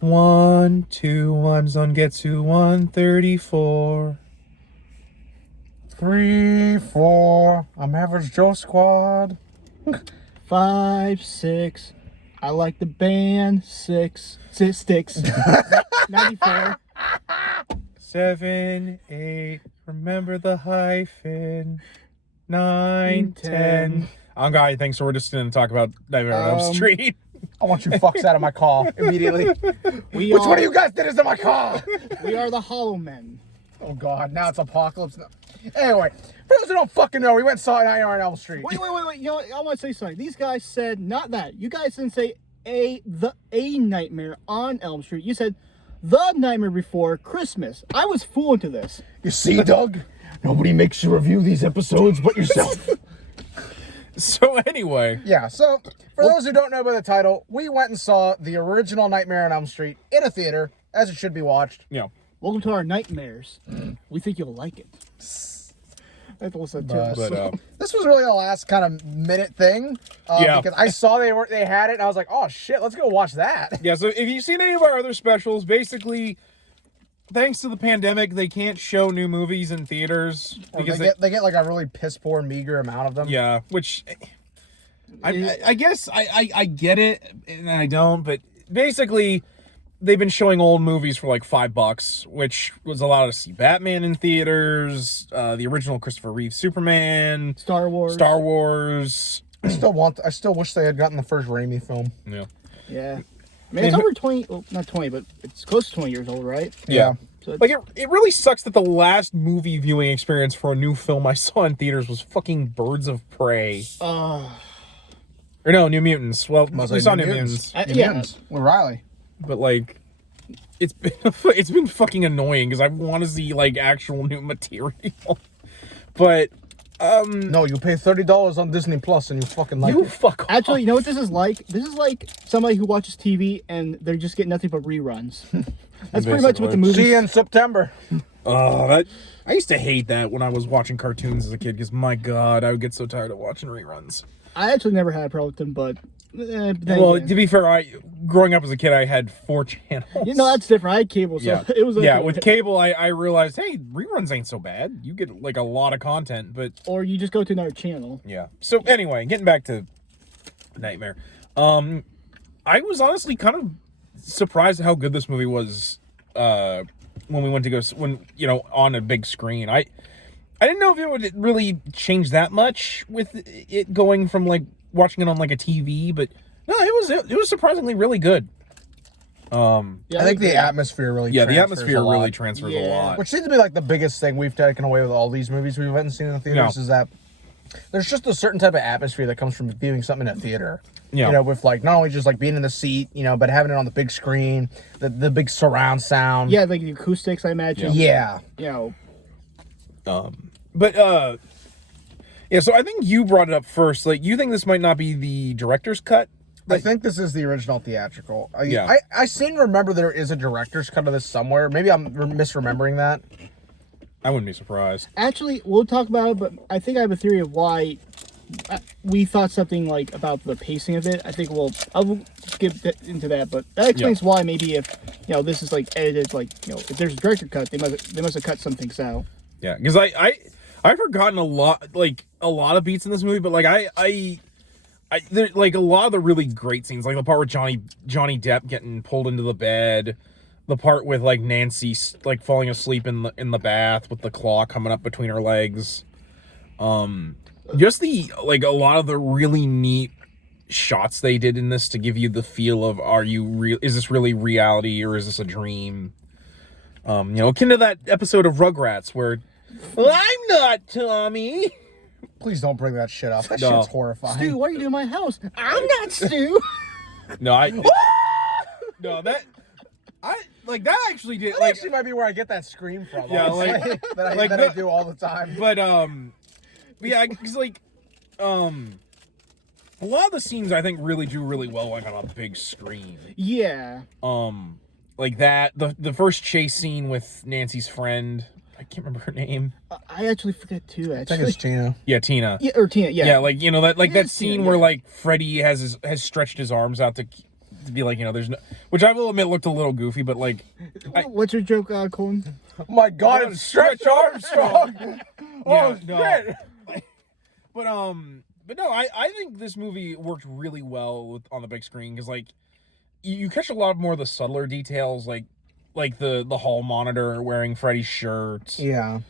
1, 2, 1, son gets to 134. 3, 4. I'm average Joe squad. 5, 6. I like the band. 6. Sticks. 94. 7, 8. Remember the hyphen. 9, 10. Guy, thanks. So we're just going to talk about Nightmare on Elm Street. I want you fucks out of my car immediately. Which one of you guys did this to my car? We are the Hollow Men. Oh God, now it's Apocalypse. Anyway, for those who don't fucking know, we went and saw Nightmare on Elm Street. Wait. You know, I want to say something. These guys said not that. You guys didn't say a Nightmare on Elm Street. You said the Nightmare Before Christmas. I was fooled into this. You see, Doug? Nobody makes you review these episodes but yourself. So anyway. Yeah, so for those who don't know by the title, we went and saw the original Nightmare on Elm Street in a theater, as it should be watched. Yeah. Welcome to our nightmares. We think you'll like it. That's also too. This was really the last kind of minute thing. Because I saw they had it, and I was like, oh shit, let's go watch that. Yeah, so if you've seen any of our other specials, basically, thanks to the pandemic, they can't show new movies in theaters. Because they get like a really piss poor, meager amount of them. Yeah, which I guess I get it, and I don't, but basically, they've been showing old movies for like $5, which was allowed to see Batman in theaters, the original Christopher Reeve Superman, Star Wars. I still wish they had gotten the first Raimi film. Yeah. Yeah. I mean, it's over 20, well, not 20, but it's close to 20 years old, right? Yeah. So Like, it really sucks that the last movie viewing experience for a new film I saw in theaters was fucking Birds of Prey. Or no, New Mutants. Well, we saw New Mutants. With Riley. But, like, it's been fucking annoying because I want to see, like, actual new material. But, no, you pay $30 on Disney Plus and you fucking like it. Fuck off. Actually, you know what this is like? This is like somebody who watches TV and they're just getting nothing but reruns. That's pretty much what the movie. See you in September. I used to hate that when I was watching cartoons as a kid because, my God, I would get so tired of watching reruns. I actually never had a problem with them, but... well, to be fair, growing up as a kid, I had 4 channels. You know, that's different. I had cable, so it was okay. Yeah, with cable, I realized, hey, reruns ain't so bad. You get, like, a lot of content, but... Or you just go to another channel. Yeah. So, anyway, getting back to Nightmare. I was honestly kind of surprised at how good this movie was when we went to go... on a big screen. I didn't know if it would really change that much with it going from, like, watching it on like a TV, but no, it was surprisingly really good. I think the atmosphere really transfers a lot. Which seems to be like the biggest thing we've taken away with all these movies we went and seen in the theaters is that there's just a certain type of atmosphere that comes from viewing something in a theater. Yeah. You know, with like not only just like being in the seat, you know, but having it on the big screen, the big surround sound. Yeah, like the acoustics, I imagine. Yeah. You know. Yeah, so I think you brought it up first. Like, you think this might not be the director's cut? I think this is the original theatrical. I seem to remember there is a director's cut of this somewhere. Maybe I'm misremembering that. I wouldn't be surprised. Actually, we'll talk about it, but I think I have a theory of why we thought something like about the pacing of it. I think I will skip into that, but that explains why maybe if, you know, this is like edited, like, you know, if there's a director cut, they must have cut some things out. Yeah, because I've forgotten a lot of beats in this movie, but like like a lot of the really great scenes, like the part with Johnny Depp getting pulled into the bed, the part with like Nancy like falling asleep in the bath with the claw coming up between her legs, just the like a lot of the really neat shots they did in this to give you the feel of is this really reality or is this a dream? You know, akin to that episode of Rugrats where, well, I'm not Tommy. Please don't bring that shit up. That shit's horrifying. Stu, what are you doing in my house? I'm not Stu. That actually did. That actually might be where I get that scream from. Yeah, that I do all the time. But yeah, because like a lot of the scenes I think really do really well like on a big screen. Yeah. Like that the first chase scene with Nancy's friend. I can't remember her name. I actually forget too. Actually, I think it's Tina. Yeah, Tina. Yeah, or Tina. Yeah. Yeah, like, you know, that scene where like Freddy has stretched his arms out to to be like, there's no, which I will admit looked a little goofy, but like, what's your joke, Colin? Oh my God, it's Stretch Armstrong. Shit. But no, I think this movie worked really well on the big screen because like you catch a lot more of the subtler details, like the hall monitor wearing Freddy's shirt. Yeah.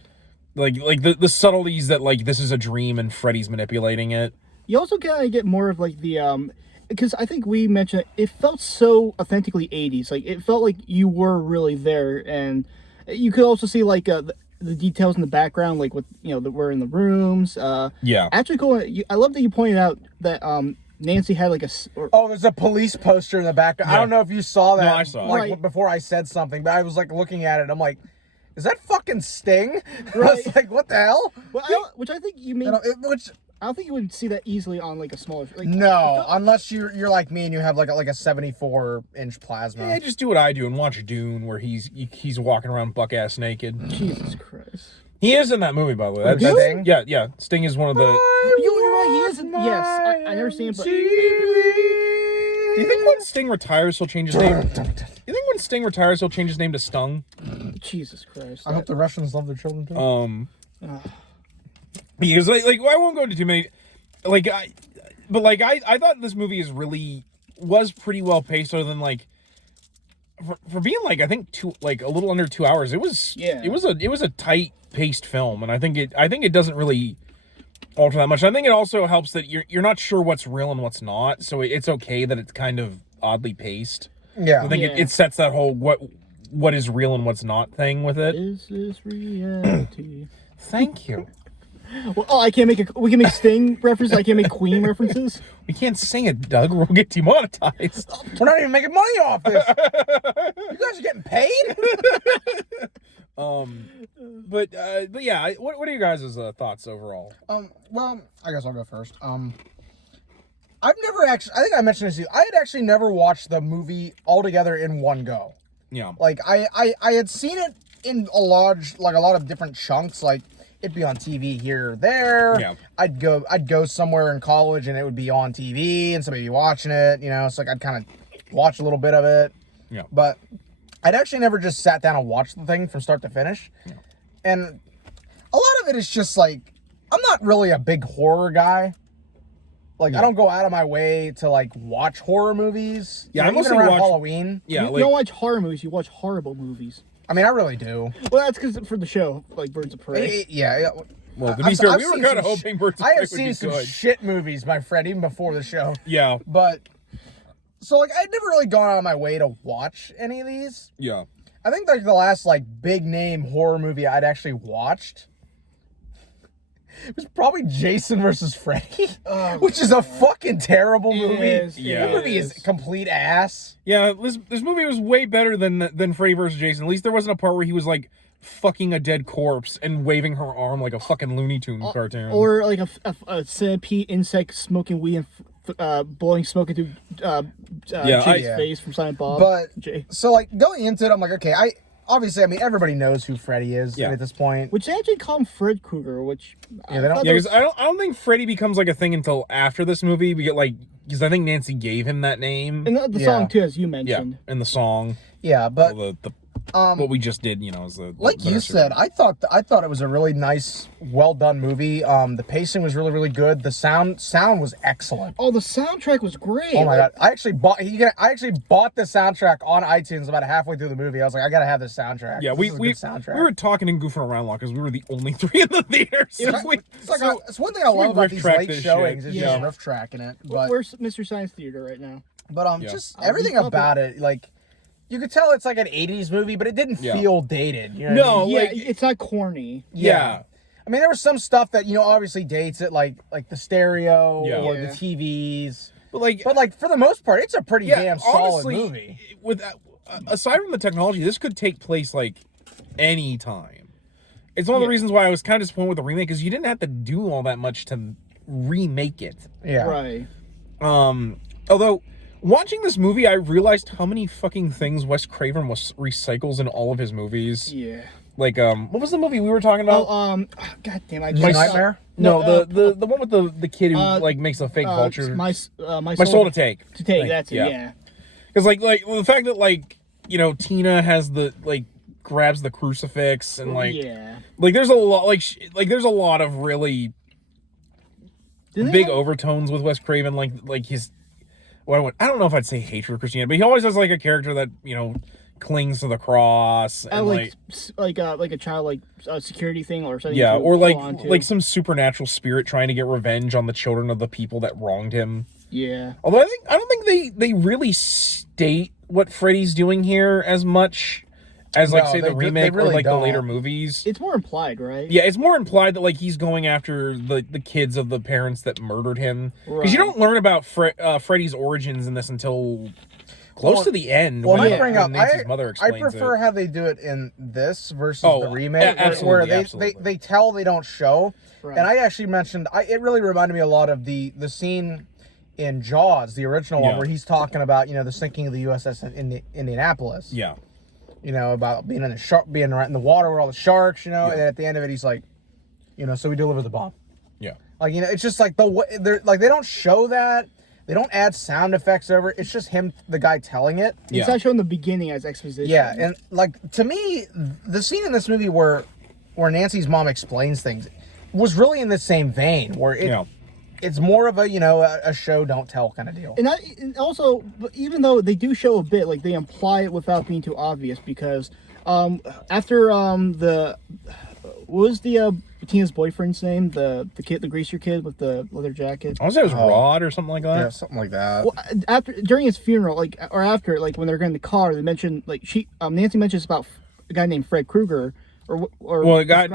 Like the subtleties that like this is a dream and Freddy's manipulating it. You also kind of get more of like the because I think we mentioned it felt so authentically 80s. Like it felt like you were really there, and you could also see like the details in the background, like with that we're in the rooms. Yeah. Actually, cool. I love that you pointed out that Nancy had like there's a police poster in the background. Yeah. I don't know if you saw that. No, I saw it. Like Right. before I said something, but I was like looking at it. I'm like, is that fucking Sting? Right. I was like, what the hell? Well, which I think you mean. Which I don't think you would see that easily on like a smaller. Like, no, unless you're like me and you have like a 74-inch plasma. Yeah, just do what I do and watch Dune, where he's walking around buck ass naked. Jesus Christ. He is in that movie, by the way. That's, Sting? Yeah. Sting is one of the. You're right. He is. Yes, I never seen him, but. Do you think when Sting retires, he'll change his name? You think when Sting retires, he'll change his name to Stung? Jesus Christ. I hope the Russians love their children too. Because like I won't go into too many. I thought this movie was pretty well paced, other than like. For being like I think a little under 2 hours, it was a tight paced film, and I think it doesn't really alter that much. I think it also helps that you're not sure what's real and what's not, so it's okay that it's kind of oddly paced. Yeah, I think it sets that whole what is real and what's not thing with it. This is reality. Thank you. Well, we can make Sting references. I can't make Queen references. We can't sing it, Doug. We'll get demonetized. We're not even making money off this. You guys are getting paid. But yeah, what are your guys' thoughts overall? Well, I guess I'll go first. I've never actually. I think I mentioned this to you. I had actually never watched the movie altogether in one go. Yeah. Like I had seen it in a lot of different chunks. Like it'd be on TV here or there. Yeah. I'd go somewhere in college and it would be on TV and somebody be watching it. So like I'd kind of watch a little bit of it. Yeah. But I'd actually never just sat down and watched the thing from start to finish. Yeah. And a lot of it is just like I'm not really a big horror guy. Like I don't go out of my way to like watch horror movies. Yeah, I mostly even around watch Halloween. Yeah, you don't watch horror movies. You watch horrible movies. I mean, I really do. Well, that's because for the show, like Birds of Prey. Yeah. Well, to be fair, we were kind of hoping Birds of Prey would be good. I have seen some shit movies, my friend, even before the show. Yeah. But so like I'd never really gone out of my way to watch any of these. Yeah. I think like the last like big name horror movie I'd actually watched it was probably Jason versus Freddy, which is a fucking terrible movie. Yeah, the movie is complete ass. Yeah, this movie was way better than Freddy versus Jason. At least there wasn't a part where he was like fucking a dead corpse and waving her arm like a fucking Looney Tunes cartoon, or like a centipede insect smoking weed and blowing smoke into Jay's face from Silent Bob. But Jay. So like going into it, I'm like, okay, obviously, I mean, everybody knows who Freddy is at this point. Which they actually call him Fred Krueger, which they don't. Yeah, because I don't think Freddy becomes like a thing until after this movie. We get like because I think Nancy gave him that name and the song too, as you mentioned. Yeah, in the song. Yeah, but what we just did, is the like you said. I thought it was a really nice, well done movie. The pacing was really, really good. The sound was excellent. Oh, the soundtrack was great. Oh my god! I actually bought the soundtrack on iTunes about halfway through the movie. I was like, I gotta have this soundtrack. Yeah, we were talking and goofing around a lot because we were the only three in the theater. So it's one thing I love about these late showings is just riff tracking it. But where's Mr. Science Theater right now? But just everything about it, like. You could tell it's like an 80s movie, but it didn't feel dated. You know what I mean? Yeah, it's not corny. Yeah. I mean, there was some stuff that, obviously dates it, like the stereo or the TVs. But for the most part, it's a pretty damn solid movie. Aside from the technology, this could take place, like, any time. It's one of the reasons why I was kind of disappointed with the remake, because you didn't have to do all that much to remake it. Yeah. Right. Although... Watching this movie, I realized how many fucking things Wes Craven recycles in all of his movies. Yeah. Like, what was the movie we were talking about? God damn, My Nightmare? No, the one with the kid who makes a fake vulture. My soul Soul to Take. To Take, that's it, yeah. Because like the fact that like Tina has the grabs the crucifix and like there's a lot there's a lot of really big overtones with Wes Craven, like his I don't know if I'd say hatred for Christianity, but he always has like a character that clings to the cross and like a child security thing or something. Yeah, or like some supernatural spirit trying to get revenge on the children of the people that wronged him. Yeah. Although I don't think they really state what Freddy's doing here as much as the remake really or like the later movies. It's more implied, right? Yeah, it's more implied that like he's going after the kids of the parents that murdered him. Because you don't learn about Freddy's origins in this until close to the end. Well, when Nancy's mother explains I prefer how they do it in this versus the remake, where they tell, they don't show. Right. And I actually mentioned it really reminded me a lot of the scene in Jaws, the original one, where he's talking about the sinking of the USS in Indianapolis. Yeah. About being being right in the water with all the sharks, and at the end of it, he's like, so we deliver the bomb. Yeah. Like, it's just like they don't show that. They don't add sound effects over it. It's just him, the guy telling it. It's not shown in the beginning as exposition. Yeah, and like to me, the scene in this movie where Nancy's mom explains things was really in the same vein, where it's more of a show don't tell kind of deal. And also, even though they do show a bit, like they imply it without being too obvious, because after what was Tina's boyfriend's name, the kid, the greaser kid with the leather jacket? I want to say it was Rod or something like that. Yeah, something like that. Well, during his funeral, or after, when they're getting in the car, they mentioned Nancy mentions about a guy named Fred Krueger, the guy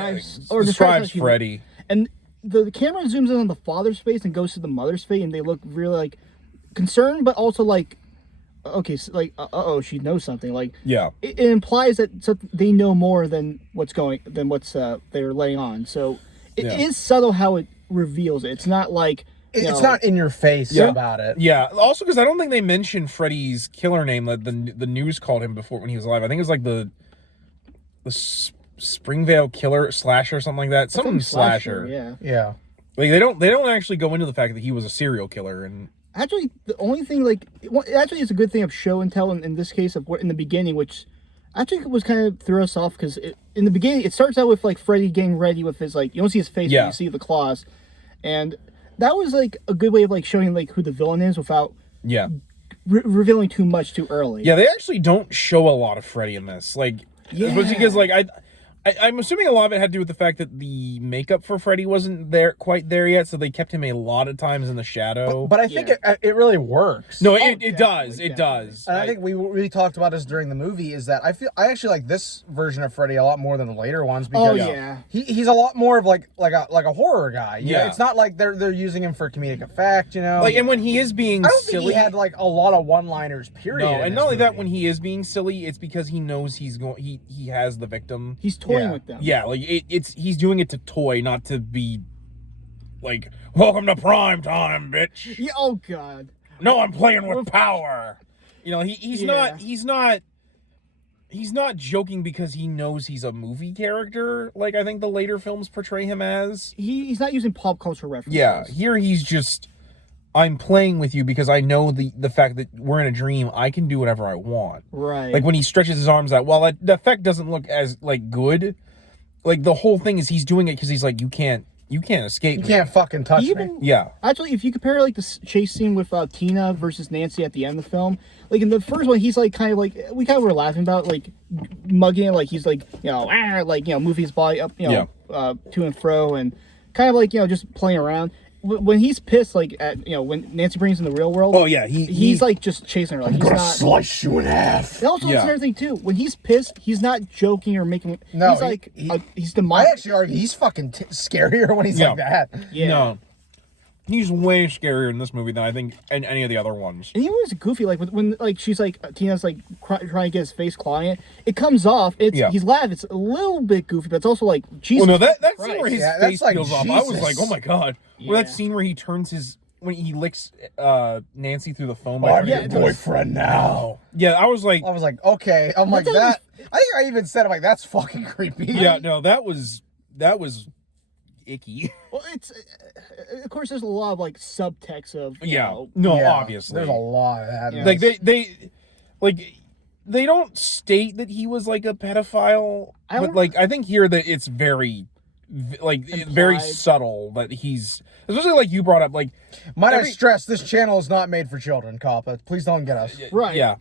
describes Freddy, and the camera zooms in on the father's face and goes to the mother's face, and they look really concerned, but also okay, so she knows something. It implies that they know more than what's they're laying on. So it is subtle how it reveals it. It's not it's not in your face about it. Yeah. Also, because I don't think they mentioned Freddy's killer name that the news called him before when he was alive. I think it was the Springvale Killer Slasher or something like that. Something slasher. Yeah. Like they don't actually go into the fact that he was a serial killer. And actually, the only thing it's a good thing of show and tell in this case of what in the beginning, which actually was kind of threw us off because in the beginning it starts out with Freddy getting ready with his you don't see his face, but you see the claws, and that was a good way of showing who the villain is without revealing too much too early. Yeah, they actually don't show a lot of Freddy in this. Especially because I'm assuming a lot of it had to do with the fact that the makeup for Freddy wasn't quite there yet, so they kept him a lot of times in the shadow. But I think it really works. No, it does. It does. And I think we talked about this during the movie, is that I actually like this version of Freddy a lot more than the later ones, because he's a lot more of like a horror guy. Yeah, it's not like they're using him for comedic effect, and when he is being silly, think he had a lot of one-liners. Period. No, and not only that, when he is being silly, it's because he knows he has the victim. He's toying with them. Yeah, he's doing it to toy, not to be welcome to prime time, bitch. Yeah, oh god. No, I'm playing with power. He's not joking because he knows he's a movie character, like I think the later films portray him as. He's not using pop culture references. Yeah, here he's just, I'm playing with you because I know the fact that we're in a dream, I can do whatever I want. Right. When he stretches his arms out, while the effect doesn't look as good, the whole thing is he's doing it because he's you can't escape. You can't fucking touch me. Yeah. Actually, if you compare the chase scene with Tina versus Nancy at the end of the film, in the first one, he's we kind of were laughing about mugging it, he's moving his body up, to and fro, and kind of just playing around. When he's pissed, when Nancy brings in the real world, he's just chasing her. He's not slice you in half. And also, it's another thing too. When he's pissed, he's not joking or making. No, he's demonic. I actually argue he's fucking scarier when he's like that. Yeah. No, he's way scarier in this movie than I think in any of the other ones. And he was goofy, when she's Tina's trying to get his face clawing it comes off. He's laughing. It's a little bit goofy, but it's also Jesus. Well, no, that scene where his face peels off, I was Jesus. oh my god. Or that scene where he turns when he licks Nancy through the phone. I'm your boyfriend now. Yeah, I was okay. I'm like that. I think I even said, that's fucking creepy. Yeah, no, that was icky. Well, it's of course there's a lot of subtext of obviously there's a lot of that. they like they don't state that he was like a pedophile, but like I think here that it's very very subtle that he's, especially like you brought up, like might I stress this channel is not made for children, Coppa. Please don't get us. Right. Yeah.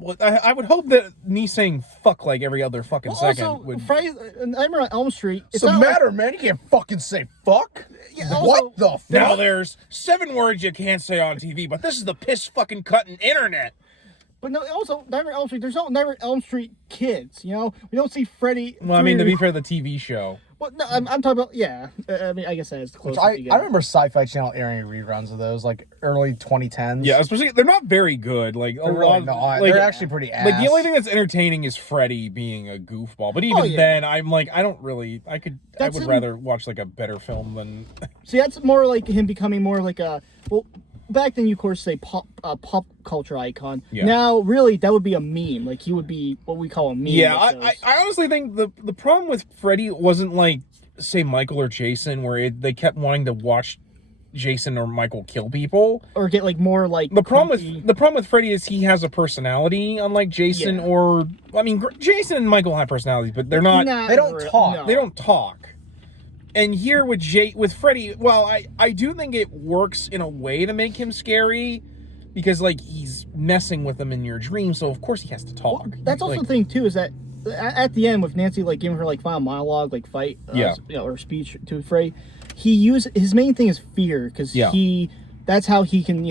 Well, I would hope that me saying fuck like every other fucking second also, would. Friday, Nightmare on Elm Street. What's the matter, man? You can't fucking say fuck. Yeah, what the fuck? Now there's 7 words you can't say on TV, but this is the piss fucking cutting internet. But no, also Nightmare on Elm Street. There's no Nightmare on Elm Street kids. You know, we don't see Freddy. Well, I mean, to be fair, the TV show. Well, no, I'm talking about, yeah. I mean, I guess that is the closest. I remember Sci-Fi Channel airing reruns of those, like early 2010s. Yeah, especially they're not very good. Like they're really not. Like, they're actually pretty ass. Like the only thing that's entertaining is Freddy being a goofball. But even then, I'm like, I don't really. I would rather watch like a better film than. See, that's more like him becoming more like a back then, you of course say pop culture icon. Yeah. Now, really, that would be a meme. Like he would be what we call a meme. Yeah, I honestly think the problem with Freddy wasn't like say Michael or Jason, where they kept wanting to watch Jason or Michael kill people, or get like more like the problem with Freddy is he has a personality, unlike Jason or I mean Jason and Michael have personalities, but they're not. They don't talk. No. They don't talk. And here with Freddy, well, I do think it works in a way to make him scary, because like he's messing with them in your dreams, so of course he has to talk. Well, that's also the thing too, is that at the end with Nancy like giving her like final monologue, like fight, or speech to Freddy, his main thing is fear, because that's how he can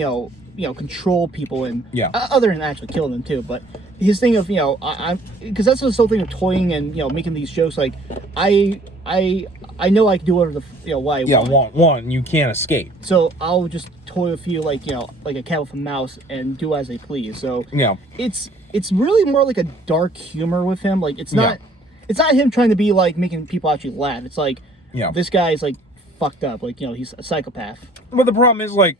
control people and other than actually killing them too. But his thing of I'm because that's the whole thing of toying and making these jokes like I know I can do whatever what I want. One, you can't escape. So I'll just toy with you like like a cat with a mouse and do as they please. So it's really more like a dark humor with him. Like it's not him trying to be like making people actually laugh. It's like this guy's like fucked up. Like he's a psychopath. But the problem is like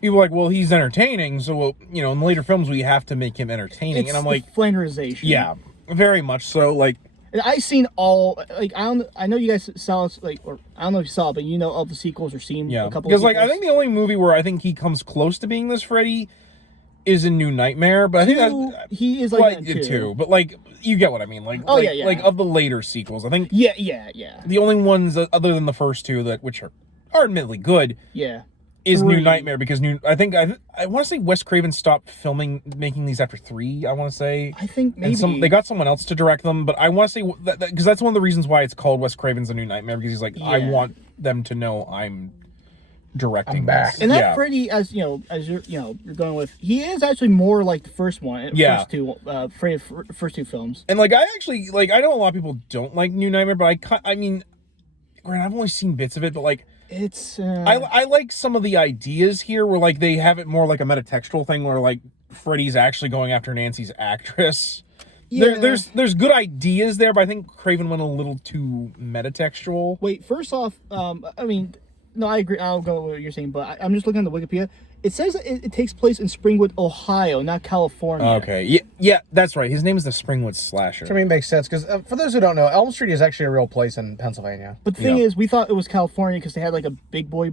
people are like, well, he's entertaining, so in later films we have to make him entertaining. And I'm like, flanderization. Yeah, very much so. Like. And I've seen all, like, I know you guys saw, like, or I don't know if you saw it, but all the sequels or seen a couple because, of sequels. like, I think the only movie where I think he comes close to being this Freddy is in New Nightmare, but I think he is like that too. But, like, you get what I mean. Like, like, of the later sequels, I think. Yeah. The only ones, other than the first two, which are admittedly good. Yeah. Is New Nightmare, because I want to say Wes Craven stopped making these after 3. I want to say. I think maybe and they got someone else to direct them, but I want to say that because that's one of the reasons why it's called Wes Craven's The New Nightmare, because he's like, I want them to know I'm directing back. this. And that Freddy, as you're you're going with, he is actually more like the first one. First two films. And like I actually I know a lot of people don't like New Nightmare, but I mean, granted, I've only seen bits of it, but like. It's I like some of the ideas here where like they have it more like a metatextual thing where like Freddy's actually going after Nancy's actress. Yeah. There's good ideas there, but I think Craven went a little too metatextual. Wait, first off, I mean, no, I agree. I'll go with what you're saying, but I'm just looking at the Wikipedia. It says it takes place in Springwood, Ohio, not California. Okay, yeah, that's right. His name is the Springwood Slasher. Which I mean makes sense, because for those who don't know, Elm Street is actually a real place in Pennsylvania. But the thing is, we thought it was California because they had like a big boy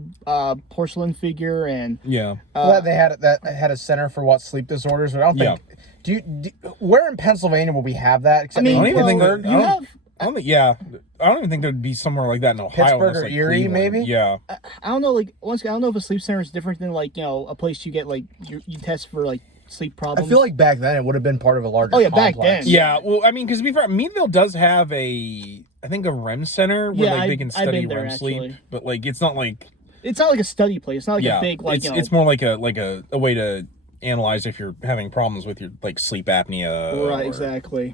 porcelain figure and they had a center for sleep disorders. But I don't think. Where in Pennsylvania will we have that? Except I don't even think there'd be somewhere like that in Ohio. Pittsburgh or Erie, Cleveland. Maybe? Yeah. I don't know, like, once again, I don't know if a sleep center is different than, like, a place you get, like, you test for, like, sleep problems. I feel like back then it would have been part of a larger complex. Back then. Yeah, well, I mean, because to be fair, Meadville does have I think a REM center where they can study REM sleep, but, like, it's not like... It's not like a study place. It's not like a big, like, it's more like a way to analyze if you're having problems with your, like, sleep apnea. Right, exactly.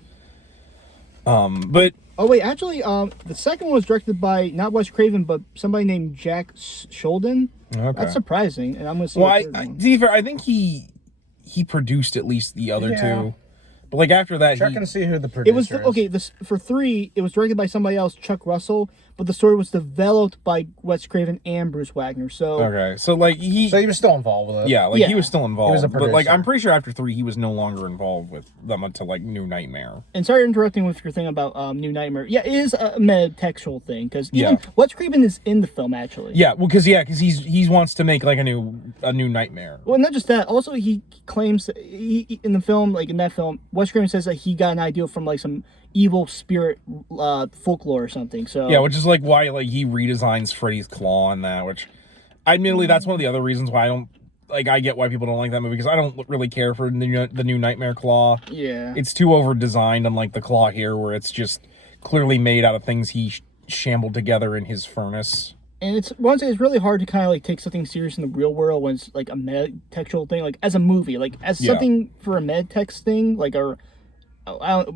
But... Oh, wait, actually, the second one was directed by, not Wes Craven, but somebody named Jack Sholden. Okay. That's surprising, and I'm going to say to be fair, I think he produced at least the other two. But like after that, check and see who the producer It was okay. For 3, it was directed by somebody else, Chuck Russell, but the story was developed by Wes Craven and Bruce Wagner. So okay, so like he was still involved with it. Yeah, like he was still involved. He was a but like producer. I'm pretty sure after 3 he was no longer involved with them until like New Nightmare. And sorry interrupting with your thing about New Nightmare. Yeah, it is a metatextual thing because even Wes Craven is in the film actually. Yeah, well, because he wants to make like a new Nightmare. Well, not just that. Also, he claims that in the film, like in that film, Wes Craven says that he got an idea from like some evil spirit folklore or something. So yeah, which is like why like he redesigns Freddy's claw and that. Which, admittedly, that's one of the other reasons why I don't like. I get why people don't like that movie because I don't really care for the new Nightmare claw. Yeah, it's too over designed, unlike the claw here, where it's just clearly made out of things he shambled together in his furnace. And it's really hard to kind of like take something serious in the real world when it's like a metatextual thing, like as a movie, like as something for a metatext thing, like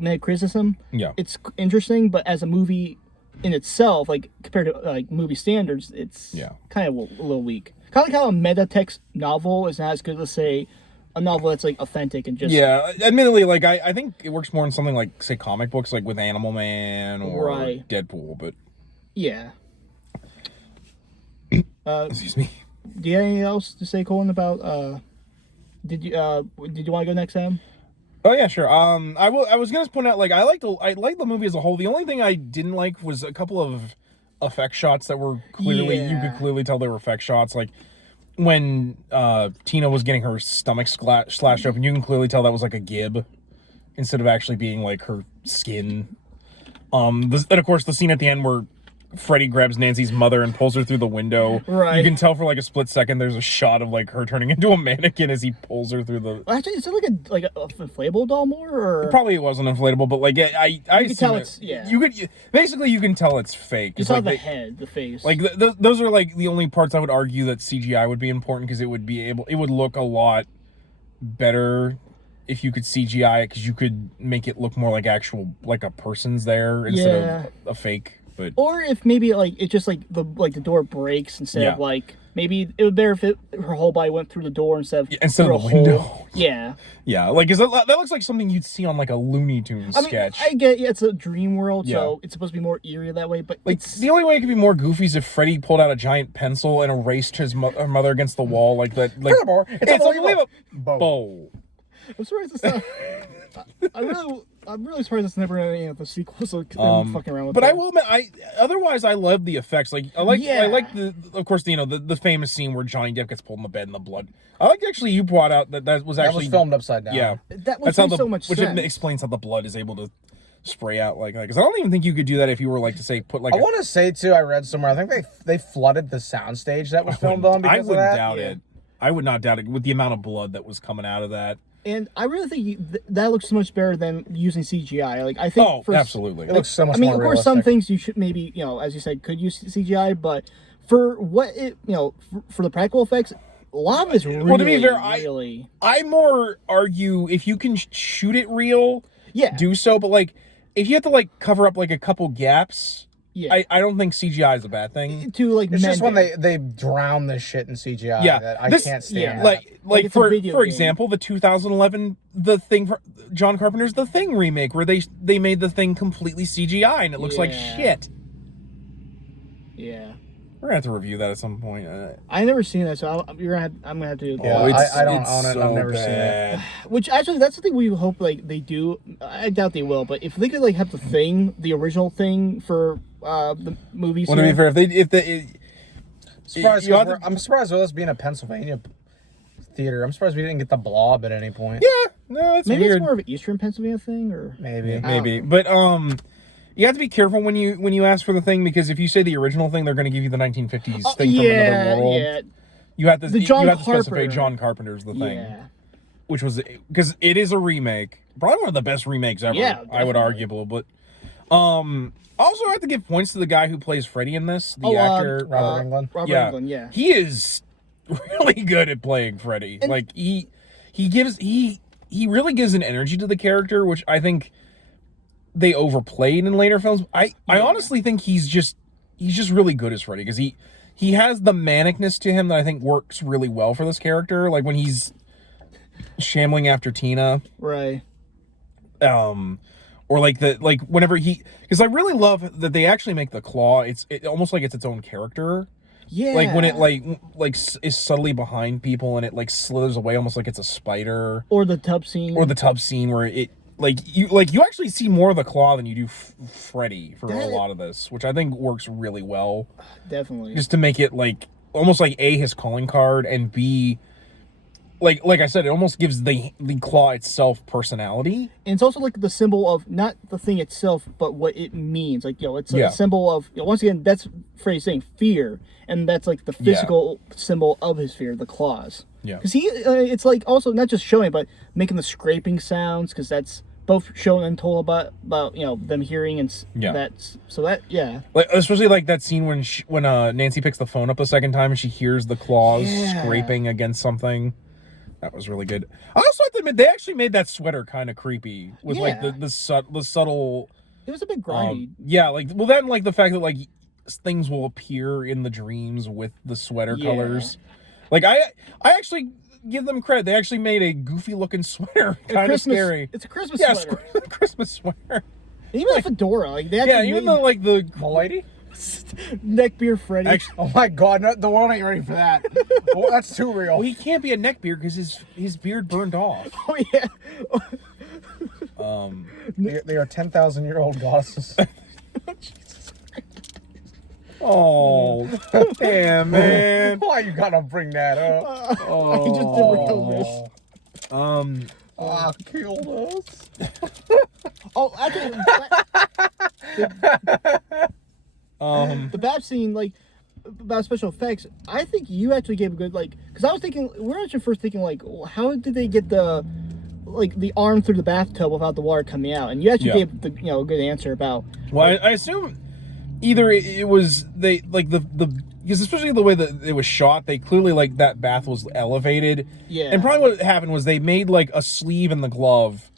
meta criticism. Yeah, it's interesting, but as a movie in itself, like compared to like movie standards, it's kind of a little weak. Kind of like how a metatext novel is not as good as say a novel that's like authentic and just admittedly, like I think it works more in something like say comic books, like with Animal Man or Deadpool, but yeah. Excuse me. Do you have anything else to say, Colin, about did you want to go next, Sam? Oh yeah, sure. I was gonna point out like I like the movie as a whole. The only thing I didn't like was a couple of effect shots that were clearly you could clearly tell they were effect shots. Like when Tina was getting her stomach slashed open, you can clearly tell that was like a gib instead of actually being like her skin. And of course the scene at the end where Freddy grabs Nancy's mother and pulls her through the window. Right. You can tell for like a split second there's a shot of like her turning into a mannequin as he pulls her through the. Actually, is it like a inflatable doll more or? Probably it wasn't inflatable, but like I can tell it's You could basically you can tell it's fake. You it's saw like the head, the face. Like those are like the only parts I would argue that CGI would be important because it would look a lot better if you could CGI it because you could make it look more like actual like a person's there instead of a fake. But, or if maybe like it just like the door breaks instead of like maybe it would be better if her whole body went through the door instead of the window. Yeah. Yeah, like that looks like something you'd see on like a Looney Tunes sketch. I get it's a dream world, so it's supposed to be more eerie that way. But like the only way it could be more goofy is if Freddy pulled out a giant pencil and erased her mother against the wall like that. Like furthermore, it's unbelievable. I'm surprised it's not. I'm really surprised it's never any of the sequels. So fucking around with but that. I will admit, otherwise I love the effects. Like I like the of course the famous scene where Johnny Depp gets pulled in the bed and the blood. I like actually you brought out that was filmed upside down. Yeah, that was so much sense. Which explains how the blood is able to spray out like because I don't even think you could do that if you were like to say put like. I want to say too. I read somewhere. I think they flooded the soundstage that was filmed on. Because I would of that. doubt it. I would not doubt it with the amount of blood that was coming out of that. And I really think that looks so much better than using CGI. Like I think, absolutely, it looks so much. I mean, more of course, realistic. some things you should maybe as you said, could use CGI, but for what it for the practical effects, a lot of it's really. Well, to be fair, I more argue if you can shoot it real, do so. But like, if you have to like cover up like a couple gaps. Yeah. I don't think CGI is a bad thing. It's just when they drown this shit in CGI that I can't stand. Like for example, the 2011 The Thing John Carpenter's The Thing remake where they made the Thing completely CGI and it looks like shit. Yeah. We're gonna have to review that at some point. I never seen that, so I'm gonna have to. Yeah, I don't own it. I've never seen it. Which actually, that's the thing we hope like they do. I doubt they will, but if they could like have the original Thing for the movies. Well, to be fair, I'm surprised with us being a Pennsylvania theater. I'm surprised we didn't get the Blob at any point. Yeah, no, it's maybe weird. It's more of an Eastern Pennsylvania thing, or maybe. But you have to be careful when you ask for the Thing because if you say the original Thing, they're going to give you the 1950s Thing from another world. Yeah. You have to specify John Carpenter's The Thing, which was because it is a remake, probably one of the best remakes ever. Yeah, I would argue, but also I have to give points to the guy who plays Freddy in this, the actor Robert Englund. Robert Englund, yeah, he is really good at playing Freddy. And like he really gives an energy to the character, which I think they overplayed in later films. I honestly think he's just really good as Freddy because he has the manicness to him that I think works really well for this character. Like when he's shambling after Tina, right? Or like whenever because I really love that they actually make the claw. It almost like it's its own character. Yeah. Like when it is subtly behind people and it like slithers away almost like it's a spider. Or the tub scene. Where it you actually see more of the claw than you do Freddy for a lot of this, which I think works really well. Definitely. Just to make it like almost like A, his calling card, and B, like I said, it almost gives the claw itself personality. And it's also like the symbol of not the thing itself, but what it means. Like, it's a symbol of, once again, that's Freddy saying fear, and that's like the physical symbol of his fear, the claws. Yeah. Because it's like also not just showing, but making the scraping sounds, because that's both shown and told about them hearing and like especially like that scene when Nancy picks the phone up the second time and she hears the claws scraping against something. That was really good. I also have to admit they actually made that sweater kind of creepy with like the subtle. It was a bit grimy. Then like the fact that like things will appear in the dreams with the sweater colors. Like I actually give them credit. They actually made a goofy looking sweater. Kind of scary. It's a Christmas sweater. Yeah, Christmas sweater. And even a fedora. Like they actually even though like the lady. Neckbeard Freddy. Actually, oh my God, the world ain't ready for that. Well, that's too real. Well, he can't be a neckbeard because his beard burned off. Oh yeah. They are 10,000-year-old goddesses. Oh, damn, man. Why you gotta bring that up? I just didn't this. Killed us. Oh, actually, the Bab scene, like, about special effects, I think you actually gave a good, like, because I was thinking, we're actually first thinking, like, how did they get the arm through the bathtub without the water coming out? And you actually gave a good answer about. Well, I assume either it was they like the because especially the way that it was shot, they clearly like that bath was elevated. Yeah. And probably what happened was they made like a sleeve in the glove,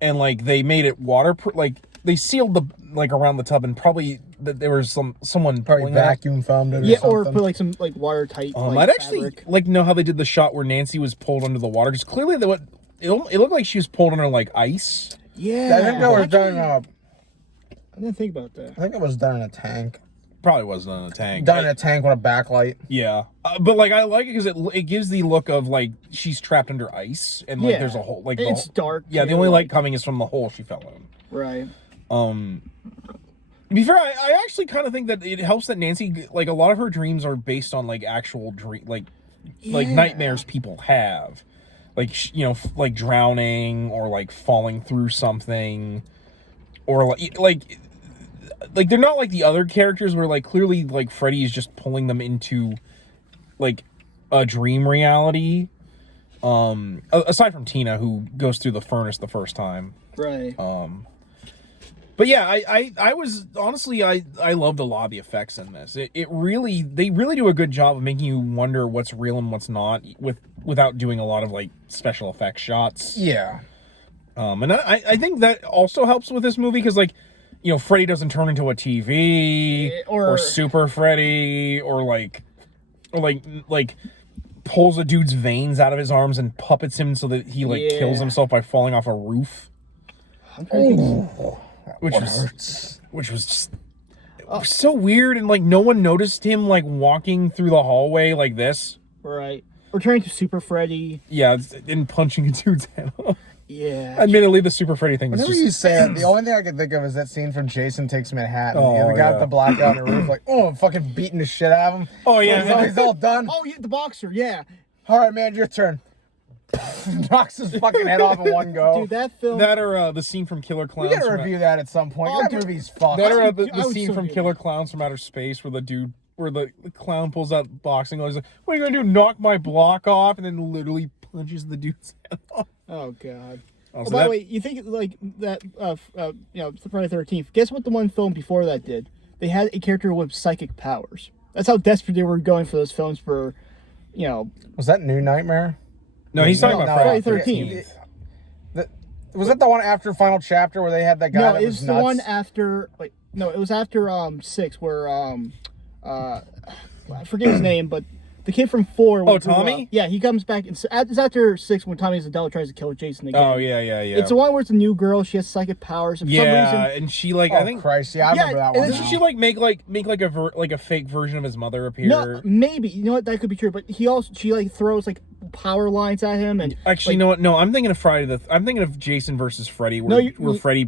and like they made it waterproof. Like they sealed the like around the tub, and probably that there was someone probably vacuum foamed it. Yeah, or put like some like watertight. I'd actually like know how they did the shot where Nancy was pulled under the water, because clearly it looked like she was pulled under like ice. Yeah. I think that was done. I didn't think about that. I think it was done in a tank. Probably wasn't in a tank. Done in a tank with a backlight. Yeah, but like I like it because it gives the look of like she's trapped under ice and like there's a hole. Like it's dark. Yeah, the only light coming is from the hole she fell in. Right. To be fair, I actually kind of think that it helps that Nancy, like a lot of her dreams are based on like actual like nightmares people have, like like drowning or like falling through something, or like they're not like the other characters where like clearly like Freddy is just pulling them into like a dream reality. Aside from Tina, who goes through the furnace the first time. Right. But yeah, I was honestly I loved a lot of the effects in this. They really do a good job of making you wonder what's real and what's not without doing a lot of like special effects shots. Yeah. And I think that also helps with this movie because like, Freddy doesn't turn into a TV or Super Freddy or like pulls a dude's veins out of his arms and puppets him so that he like kills himself by falling off a roof. Which was just so weird, and like no one noticed him like walking through the hallway like this. Right. Or turning to Super Freddy. Yeah, and punching a dude's head off. Yeah. Admittedly, the Super Freddy thing is just... Whenever you say it, the only thing I can think of is that scene from Jason Takes Manhattan. The guy with the blackout on the roof, like, fucking beating the shit out of him. Oh, yeah. He's all done. Oh, yeah, the boxer, yeah. All right, man, your turn. Knocks his fucking head off in one go. Dude, that film... That or the scene from Killer Clowns. We gotta review that at some point. That movie's fucked. That or the scene from Killer Clowns from Outer Space where the clown pulls out boxing gloves. He's like, what are you gonna do, knock my block off? And then literally punches the dude's head off. Oh, God. So by the way, you think like that, Friday the 13th, guess what the one film before that did? They had a character with psychic powers. That's how desperate they were going for those films for, Was that New Nightmare? No, he's talking about Friday the 13th. Was that the one after Final Chapter where they had that guy that was nuts? No, it was the one after, it was after 6 where, I forget his name, but The kid from 4. Oh, Tommy? Yeah, he comes back. It's after 6 when Tommy's adult tries to kill Jason again. Oh, yeah. It's the one where it's a new girl. She has psychic powers. For some reason, and she like I think Christ, I remember that one. Doesn't she like make a fake version of his mother appear? No, maybe. You know what? That could be true. But she like throws like power lines at him and actually, you know what? No, I'm thinking of Jason versus Freddy, where Freddy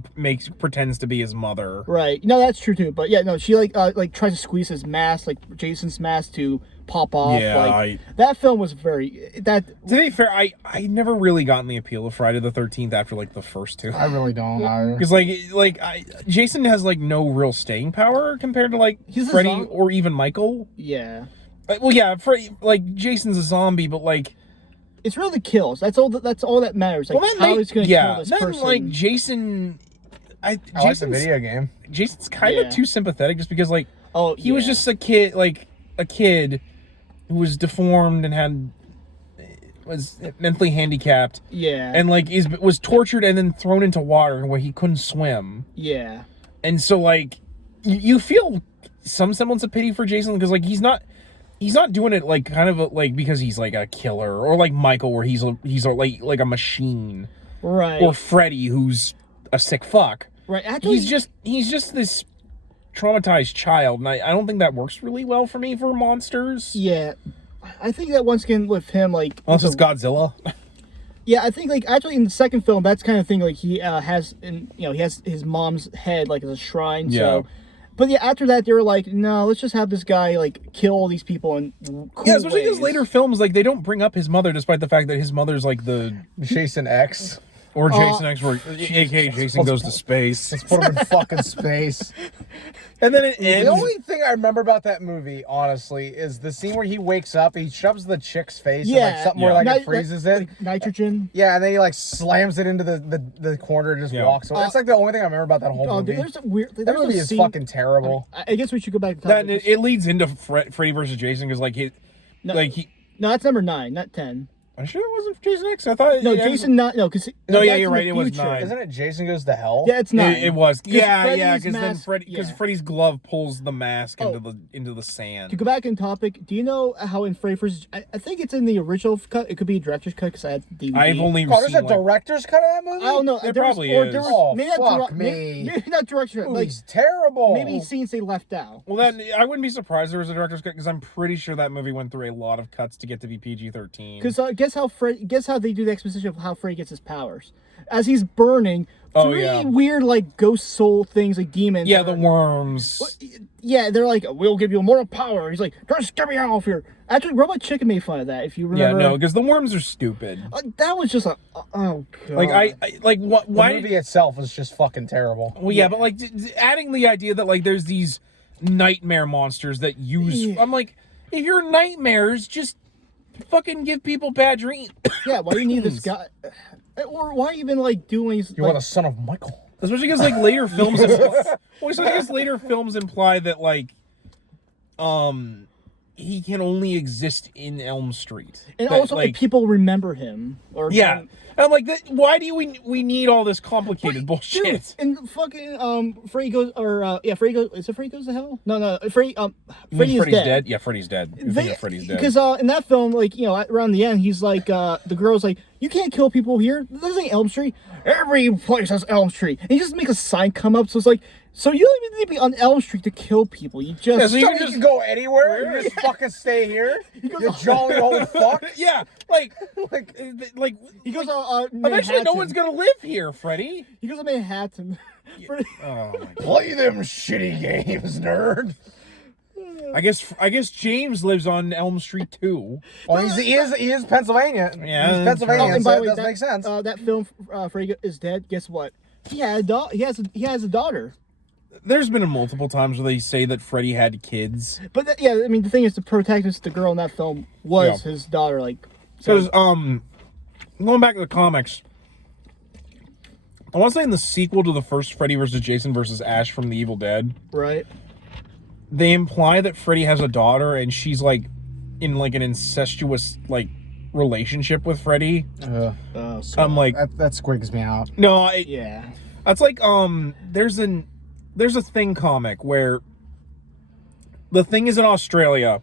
pretends to be his mother. Right. No, that's true too. But yeah, no, she like tries to squeeze his mask, like Jason's mask, to pop off. Yeah, that film was very To be fair, I never really gotten the appeal of Friday the 13th after like the first 2. I really don't either. Because Jason has like no real staying power compared to like Freddy or even Michael. Yeah. Well, yeah, Freddy, like Jason's a zombie, but like it's really the kills. That's all that matters. Like how he's gonna kill this person. Like Jason. I like the video game. Jason's kind of too sympathetic just because like he was just a kid who was deformed and was mentally handicapped. Yeah. And like was tortured and then thrown into water where he couldn't swim. Yeah. And so like you feel some semblance of pity for Jason because like he's not doing it like kind of like because he's like a killer or like Michael where he's like a machine. Right. Or Freddy who's a sick fuck. Right. Actually, he's just this traumatized child, and I don't think that works really well for me for monsters. Yeah. I think that once again with him, like unless it's Godzilla. Yeah, I think like actually in the second film, that's kind of thing like he has he has his mom's head like as a shrine. Yeah. So, but yeah, after that they were like, no, let's just have this guy like kill all these people and especially because later films like they don't bring up his mother, despite the fact that his mother's like the Jason X. Or Jason X, where aka Jason goes to space. Let's put him in fucking space. And then it ends. The only thing I remember about that movie, honestly, is the scene where he wakes up, he shoves the chick's face, and like something where like it freezes it. Like nitrogen. Yeah, and then he like slams it into the corner and just walks away. That's like the only thing I remember about that whole movie. There's a weird. That movie is fucking terrible. I guess we should go back to that. It leads into Freddy versus Jason because no, that's number 9, not 10. I'm sure it wasn't Jason X. I thought Jason not because you're right. It was 9. Isn't it Jason Goes to Hell? Yeah, it's 9. It was. Yeah, because then Freddy's glove pulls the mask into the sand. To go back in topic, do you know how in Freddy vs. I think it's in the original cut. It could be a director's cut because I had DVD. I've only there's a director's cut of that movie? I don't know. There probably is. Maybe not director's cut. Like, terrible. Maybe scenes they left out. Well, then I wouldn't be surprised there was a director's cut because I'm pretty sure that movie went through a lot of cuts to get to be PG-13. Because guess how they do the exposition of how Freddy gets his powers. As he's burning, three weird like ghost soul things like demons. Yeah, the worms. Yeah, they're like, we'll give you immortal power. He's like, just get me out of here. Actually, Robot Chicken made fun of that. If you remember. Yeah, no, because the worms are stupid. That was just oh god. Like I like what? Why? The movie itself is just fucking terrible. Well, yeah, but like adding the idea that like there's these nightmare monsters that use. Yeah. I'm like, if you're nightmares, just fucking give people bad dreams. Yeah, why do you need this guy? Or why even like doing? You are the son of Michael. Especially because like later films, later films imply that like, he can only exist in Elm Street, and also like people remember him. Or I'm like, why do we need all this complicated bullshit? Dude, and fucking Freddy goes Freddy goes. Is it Freddy Goes to Hell? No, Freddy is dead. Yeah, Freddy's dead. Freddy's dead. Because in that film, like around the end, he's like the girl's like, you can't kill people here. This ain't Elm Street. Every place has Elm Street. And he just makes a sign come up, so it's like. So you don't even need to be on Elm Street to kill people. You just so you can go anywhere. You just fucking stay here. You jolly old fuck. Yeah, like he goes. Eventually, no one's gonna live here, Freddy. He goes to Manhattan. Yeah. Oh my God. Play them shitty games, nerd. I guess James lives on Elm Street too. Well, he is Pennsylvania. Yeah, he's Pennsylvania. So that does make sense. That film, Freddy is Dead. Guess what? He had he has a daughter. There's been multiple times where they say that Freddy had kids. But I mean, the thing is, the protagonist, the girl in that film, was his daughter. Like, because going back to the comics, I want to say in the sequel to the first Freddy versus Jason versus Ash from The Evil Dead, right? They imply that Freddy has a daughter and she's like in like an incestuous like relationship with Freddy. I'm like that squigs me out. No, yeah, that's like there's a Thing comic where the Thing is in Australia,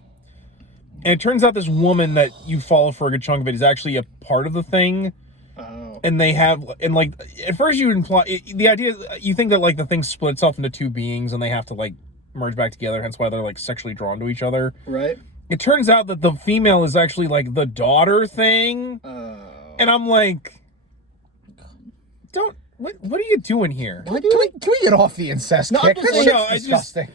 And it turns out this woman that you follow for a good chunk of it is actually a part of the thing. Oh. And they have, and like, at first you imply, the idea, you think that like the thing split itself into two beings and they have to like merge back together, hence why they're like sexually drawn to each other. Right. It turns out that the female is actually like the daughter thing. And I'm like, what are you doing here? Can we get off the incest kick? That's disgusting.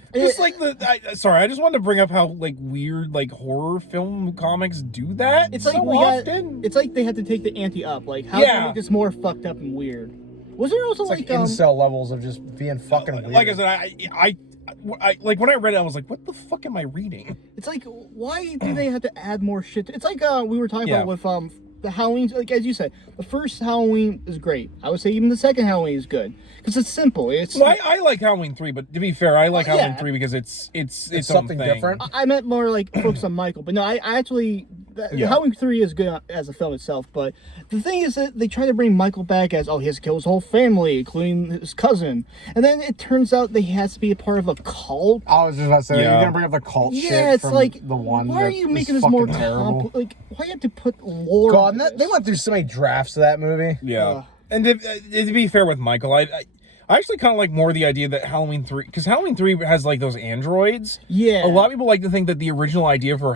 Sorry, I just wanted to bring up how like weird like horror film comics do that. It's like so often. It's like they had to take the ante up. Like, how can we make this more fucked up and weird? Was there also like incel levels of just being fucking weird? Like I said, I like when I read it, I was like, what the fuck am I reading? It's like, why do they have to add more shit? It's like we were talking about with the Halloween, like as you said, the first Halloween is great. I would say even the second Halloween is good because it's simple. I like Halloween 3, but to be fair, I like Halloween 3 because it's something different. I meant more like focus on Michael, but no, I actually Halloween 3 is good as a film itself. But the thing is that they try to bring Michael back as he has to kill his whole family, including his cousin, and then it turns out that he has to be a part of a cult. I was just about to say, you're gonna bring up the cult shit. Yeah, it's from like the one. Why are you making this more complex? Like, why do you have to put lore? God, they went through so many drafts of that movie. Yeah, and to be fair with Michael, I actually kind of like more the idea that Halloween 3, because Halloween 3 has like those androids. Yeah, a lot of people like to think that the original idea for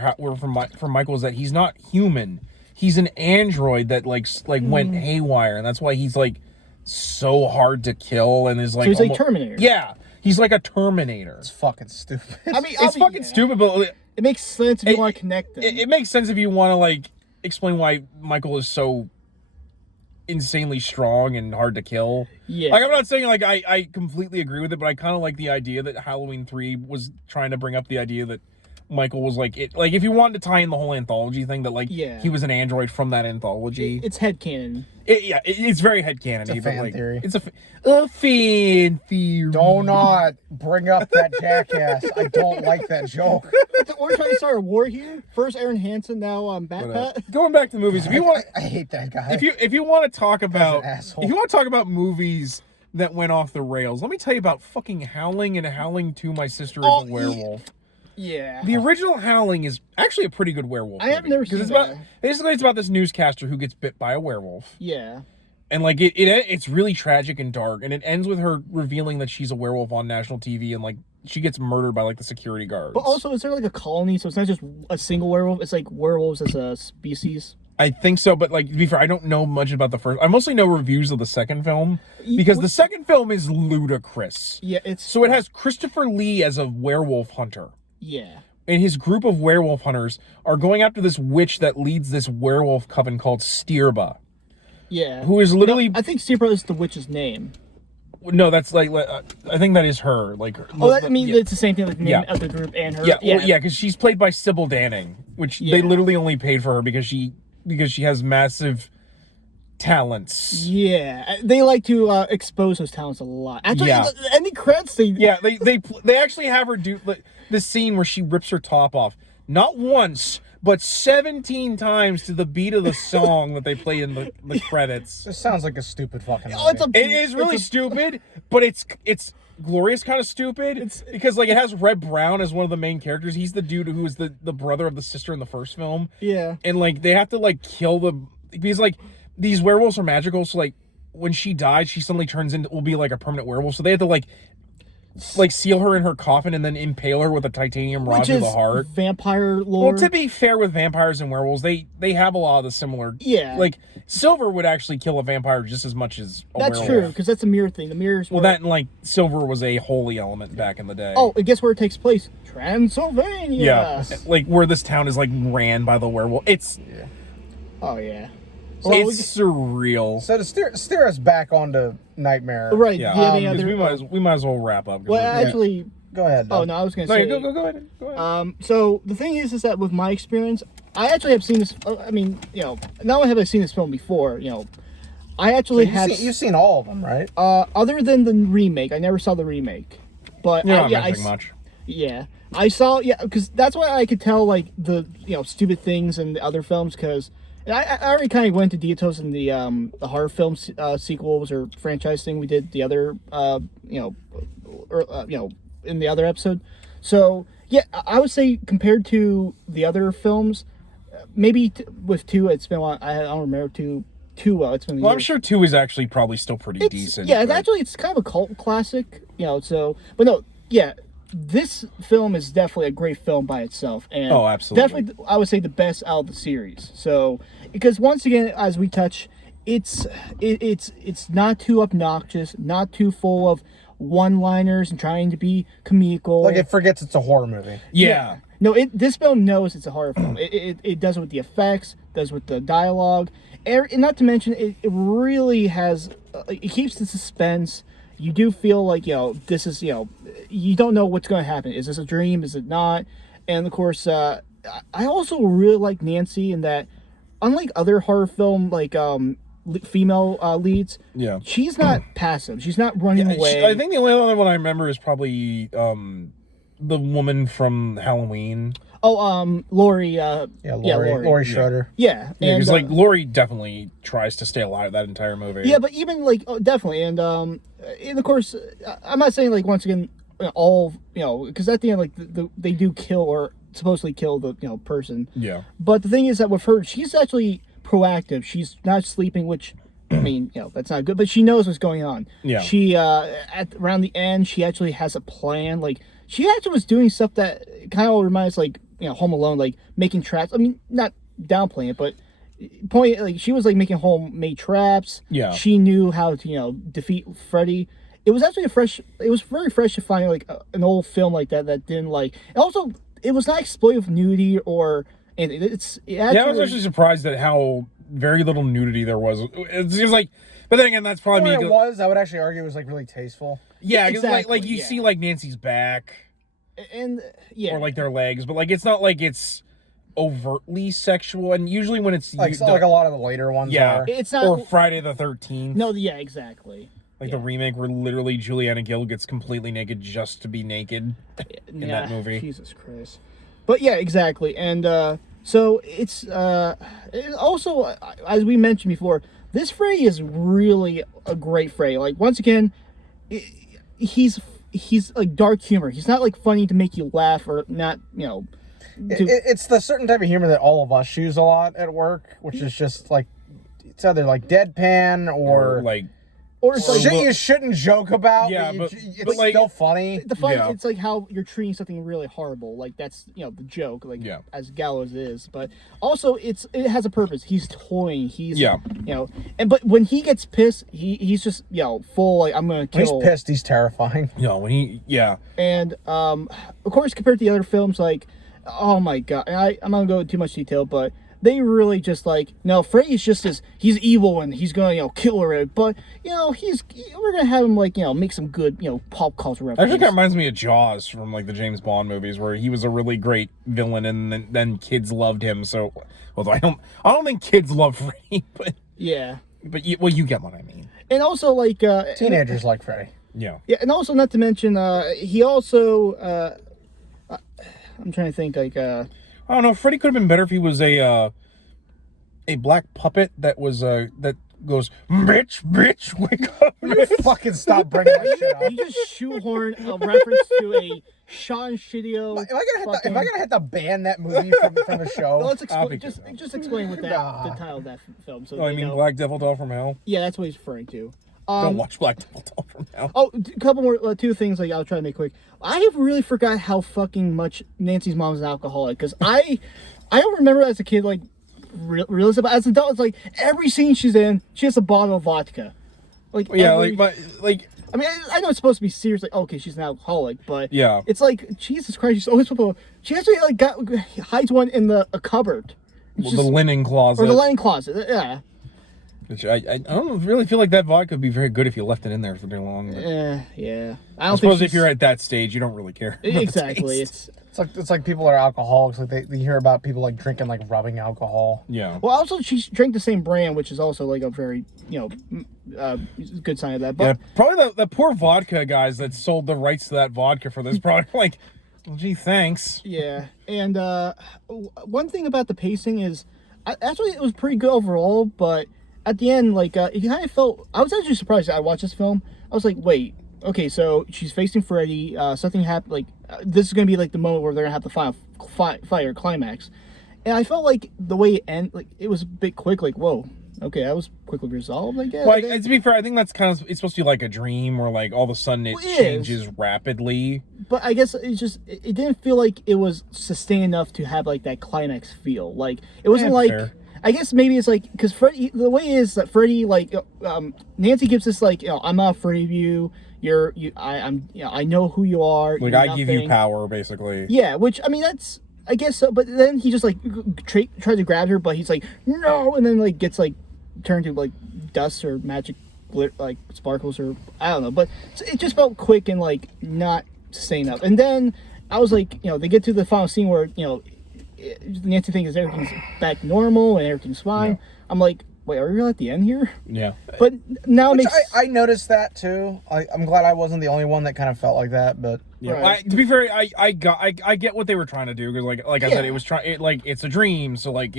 Michael is that he's not human. He's an android that like went haywire, and that's why he's like so hard to kill and is like. So he's like Terminator. Yeah, he's like a Terminator. It's fucking stupid. I mean, it's fucking stupid, but it makes sense if you want to connect them. It makes sense if you want to like explain why Michael is so insanely strong and hard to kill. Yeah. Like, I'm not saying like I completely agree with it, but I kind of like the idea that Halloween 3 was trying to bring up the idea that Michael was like it. Like, if you wanted to tie in the whole anthology thing, that like he was an android from that anthology. It's headcanon. It's very headcanon. It's a fan theory. It's a fan theory. Do not bring up that jackass. I don't like that joke. We're trying to start a war here. First Aaron Hansen, now Batpat. Going back to the movies, if you want, I hate that guy. If you want to talk about movies that went off the rails, let me tell you about fucking Howling and Howling 2. My Sister is a Werewolf. Yeah. The original Howling is actually a pretty good werewolf movie. I have never seen that. Basically, it's about this newscaster who gets bit by a werewolf. Yeah. And like it's really tragic and dark, and it ends with her revealing that she's a werewolf on national TV, and like she gets murdered by like the security guards. But also, is there like a colony? So it's not just a single werewolf. It's like werewolves as a species. I think so, but like to be fair, I don't know much about the first. I mostly know reviews of the second film because the second film is ludicrous. Yeah, it has Christopher Lee as a werewolf hunter. Yeah. And his group of werewolf hunters are going after this witch that leads this werewolf coven called Stirba. Yeah. Who is literally... No, I think Stirba is the witch's name. No, that's like... I think that is her. Like, it's the same thing with the name of the group and her. Yeah, because she's played by Sybil Danning, which they literally only paid for her because she has massive talents. Yeah, they like to expose those talents a lot. Actually, any credits they actually have her do the scene where she rips her top off, not once but 17 times to the beat of the song that they play in the credits. This sounds like a stupid fucking movie. It is really stupid, but it's glorious kind of stupid. It's because like it has Red Brown as one of the main characters. He's the dude who is the brother of the sister in the first film. Yeah, and like they have to like kill because like these werewolves are magical, so like when she dies, she suddenly will be like a permanent werewolf. So they have to like seal her in her coffin and then impale her with a titanium rod to the heart. Vampire lore. Well, to be fair with vampires and werewolves, they have a lot of the similar. Yeah. Like Silver would actually kill a vampire just as much as a werewolf. That's true, because that's a mirror thing. The mirrors. That and like Silver was a holy element back in the day. Oh, and guess where it takes place? Transylvania. Yeah. Like where this town is like ran by the werewolf. It's. Yeah. Oh yeah. Well, it's surreal. So to steer us back onto Nightmare, right? Yeah, we might as well wrap up. Well, actually, go ahead. Oh no, I was going to say. Go ahead. So the thing is that with my experience, I actually have seen this. I mean, not only have I seen this film before, I actually you've seen all of them, right? Other than the remake, I never saw the remake. But you're not missing much. Yeah, I saw. Yeah, because that's why I could tell like the stupid things in the other films because. And I already kind of went into details in the horror film sequels or franchise thing we did the other in the other episode. So Yeah, I would say compared to the other films, maybe with 2, it's been a while. I don't remember 2 too well. It's been Well, years. I'm sure 2 is actually probably still pretty decent. Yeah, but... it's kind of a cult classic, so, but no, yeah, this film is definitely a great film by itself. And oh, absolutely. definitely, I would say the best out of the series. So, because once again, as we touch, it's not too obnoxious, not too full of one-liners and trying to be comical. Like, it forgets it's a horror movie. Yeah. No, this film knows it's a horror film. It does it with the effects, does with the dialogue, and not to mention it really has. It keeps the suspense. You do feel like this is you don't know what's going to happen. Is this a dream? Is it not? And of course, I also really like Nancy in that, unlike other horror film female leads, she's not passive. She's not running away. I think the only other one I remember is probably the woman from Halloween. Oh, Laurie. Laurie Schroeder. Yeah, Yeah, because Laurie definitely tries to stay alive that entire movie. Yeah, but even definitely, and of course, I'm not saying once again all because at the end they do kill or supposedly kill the person. Yeah. But the thing is that with her, she's actually proactive. She's not sleeping, which I mean that's not good. But she knows what's going on. Yeah. She around the end, she actually has a plan. She actually was doing stuff that kind of reminds Home Alone, making traps. I mean, not downplaying it, but she was making homemade traps. Yeah. She knew how to defeat Freddy. It was actually it was very fresh to find an old film like that didn't and also it was not exploitive nudity or anything. I was actually surprised at how very little nudity there was. It's just but then again, that's probably me. It was. I would actually argue it was really tasteful. Yeah, exactly. You see Nancy's back. And yeah, or their legs, but it's not it's overtly sexual. And usually when it's a lot of the later ones are. It's not. Or Friday the 13th. No, yeah, exactly. The remake where literally Juliana Gill gets completely naked just to be naked in that movie. Jesus Christ. But yeah, exactly. And so it's also, as we mentioned before, this Freddy is really a great Freddy. Once again, he's dark humor. He's not funny to make you laugh or not, It's the certain type of humor that all of us use a lot at work, which is just it's either deadpan or shit you shouldn't joke about. Yeah, but it's still funny. The fun, it's how you're treating something really horrible. That's the joke. As gallows is, but also it has a purpose. He's toying. He's but when he gets pissed, he's just full I'm gonna kill. When he's pissed, he's terrifying. And of course, compared to the other films, oh my god, and I'm not gonna go into too much detail, but they really just no, Freddy's just he's evil and he's gonna kill her, but we're gonna have him make some good pop culture references. Actually, that reminds me of Jaws from the James Bond movies, where he was a really great villain and then kids loved him. So, although I don't think kids love Freddy, but yeah, but you get what I mean. And also teenagers like Freddy. Yeah, and also not to mention he also I'm trying to think I don't know. Freddy could have been better if he was a black puppet that was that goes bitch wake up. You fucking stop bringing that shit up. You just shoehorn a reference to a Sean Shidio. Am I gonna have to ban that movie from the show? Well, let's explain. Just explain what the title of that film. So I mean, Black Devil Doll from Hell. Yeah, that's what he's referring to. Don't watch Black Devil Doll from Hell. Oh, a couple more, 2 things. I'll try to make quick. I really forgot how fucking much Nancy's mom is an alcoholic, because I don't remember as a kid realize it, but as an adult, it's every scene she's in, she has a bottle of vodka. I mean, I know it's supposed to be serious, okay, she's an alcoholic, but yeah, it's Jesus Christ, she's always she actually hides one in a cupboard. The linen closet. Or the linen closet, yeah. Which I don't really feel like that vodka would be very good if you left it in there for too long. Yeah. I suppose if you're at that stage, you don't really care. Exactly. It's like people that are alcoholics. They hear about people drinking rubbing alcohol. Yeah. Well, also she drank the same brand, which is also a very good sign of that. But yeah, probably the poor vodka guys that sold the rights to that vodka for this product. Well, gee, thanks. Yeah, and one thing about the pacing is, actually it was pretty good overall, but at the end, it kind of felt. I was actually surprised. I watched this film. I was like, wait, okay, so she's facing Freddy. Something happened. Like this is gonna be like the moment where they're gonna have the fire climax. And I felt like the way it ended, like it was a bit quick. Like, whoa, okay, that was quickly resolved. I guess. Well, to be fair, I think that's kind of it's supposed to be like a dream, where like all of a sudden it changes rapidly. But I guess it didn't feel like it was sustained enough to have like that climax feel. Like it wasn't like. Fair. I guess maybe it's like because Freddy. The way is that Freddy, like Nancy gives this like, I'm not afraid of you. I'm I know who you are. Like I give you power, basically. Yeah, which I mean that's. I guess so, but then he just like tries to grab her, but he's like no, and then like gets like turned to like dust or magic like sparkles or I don't know, but it just felt quick and like not sustained up. And then I was like, they get to the final scene where Nancy thinks everything's back normal and everything's fine. Yeah. I'm like, wait, are we really at the end here? Yeah. But now I noticed that too. I'm glad I wasn't the only one that kind of felt like that, but. Yeah, right. To be fair, I get what they were trying to do because like I said, it was it's a dream, so like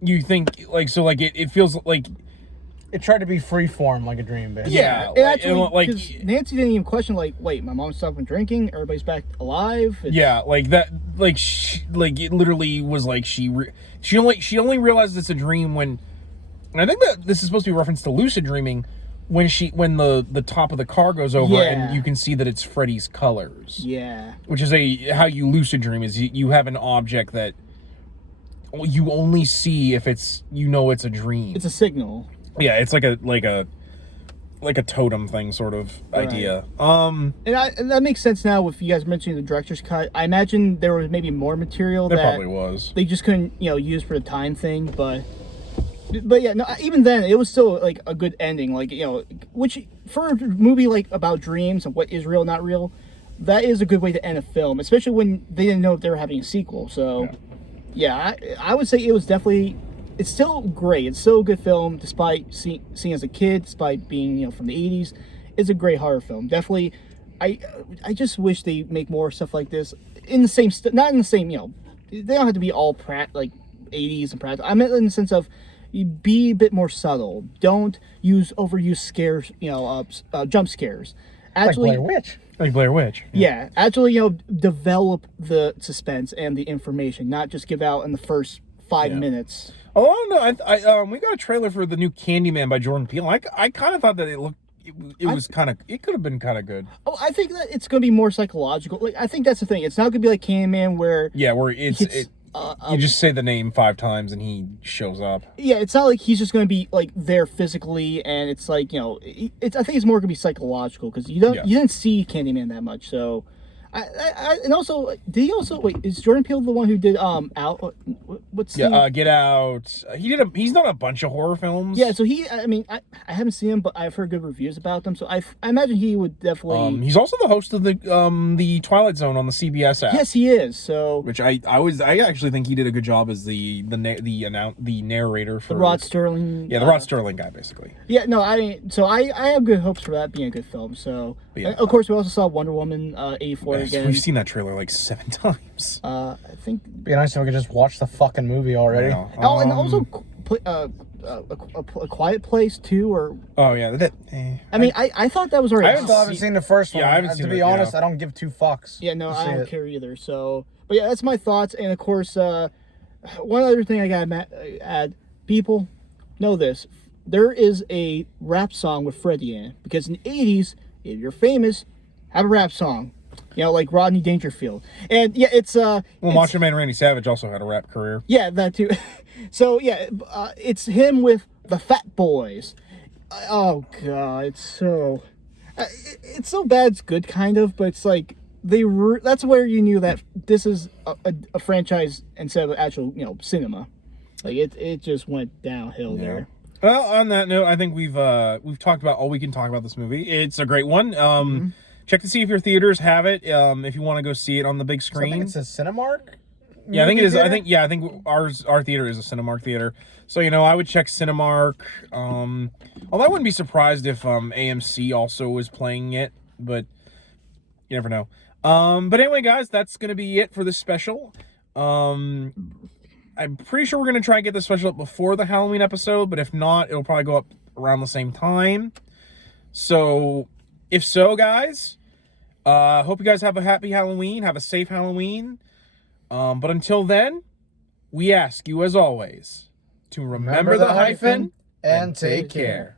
you think like so like it feels like it tried to be free form like a dream, basically. Yeah, like Nancy didn't even question like, wait, my mom's stopped drinking, everybody's back alive. Yeah, like that, like it literally was like she only realized it's a dream when, and I think that this is supposed to be a reference to lucid dreaming. When the top of the car goes over and you can see that it's Freddy's colors. Yeah. Which is how you lucid dream is you have an object that you only see if it's a dream. It's a signal. Yeah, it's like a totem thing sort of idea. And that makes sense now with you guys mentioning the director's cut. I imagine there was maybe more material there probably was. They just couldn't, use for the time thing, but yeah, no, even then it was still like a good ending, like which for a movie like about dreams and what is real, not real, that is a good way to end a film, especially when they didn't know if they were having a sequel. So yeah, I would say it was definitely, it's still great. It's still a good film despite seeing as a kid, despite being from the 80s. It's a great horror film. Definitely, I just wish they make more stuff like this in the same not in the same they don't have to be all like 80s and practical. I meant in the sense of, be a bit more subtle. Don't overuse scares, jump scares. Actually, like Blair Witch. Yeah, actually, develop the suspense and the information, not just give out in the first 5 minutes. Oh no, we got a trailer for the new Candyman by Jordan Peele. I kind of thought that it could have been kind of good. Oh, I think that it's going to be more psychological. Like I think that's the thing. It's not going to be like Candyman where you just say the name 5 times and he shows up. Yeah, it's not like he's just going to be like there physically, and it's like I think it's more going to be psychological because you didn't see Candyman that much. So, and also is Jordan Peele the one who did Out? What's Get Out? He's done a bunch of horror films. Yeah, so I haven't seen him, but I've heard good reviews about them. So I imagine he would definitely. He's also the host of the Twilight Zone on the CBS app. Yes, he is. So which I actually think he did a good job as the narrator for the Rod Sterling. Yeah, the Rod Sterling guy, basically. Yeah, no, I have good hopes for that being a good film. So of course we also saw Wonder Woman 84 again. We've seen that trailer like 7 times. I think it'd be nice if we could just watch the fucking movie already. And also a Quiet Place too, or I thought that was already. I haven't seen the first one. Yeah, I haven't seen. To be honest, I don't give 2 fucks. Yeah, no, I don't care either. So, but yeah, that's my thoughts. And of course, one other thing I gotta add: people know this. There is a rap song with Freddie in it because in the 80s, if you're famous, have a rap song. Like Rodney Dangerfield. And yeah, it's Macho Man Randy Savage also had a rap career. Yeah, that too. So yeah, it's him with the Fat Boys. Oh god, it's so bad it's good kind of, but it's like that's where you knew that this is a franchise instead of actual cinema. Like it just went downhill there. Well, on that note, I think we've talked about all we can talk about this movie. It's a great one. Check to see if your theaters have it. If you want to go see it on the big screen. I think it's a Cinemark. Yeah, I think it is. I think our theater is a Cinemark theater. So I would check Cinemark. Although I wouldn't be surprised if AMC also was playing it, but you never know. But anyway, guys, that's gonna be it for this special. I'm pretty sure we're gonna try and get this special up before the Halloween episode, but if not, it'll probably go up around the same time. So If so, guys, hope you guys have a happy Halloween. Have a safe Halloween. But until then, we ask you, as always, to remember the hyphen and take care.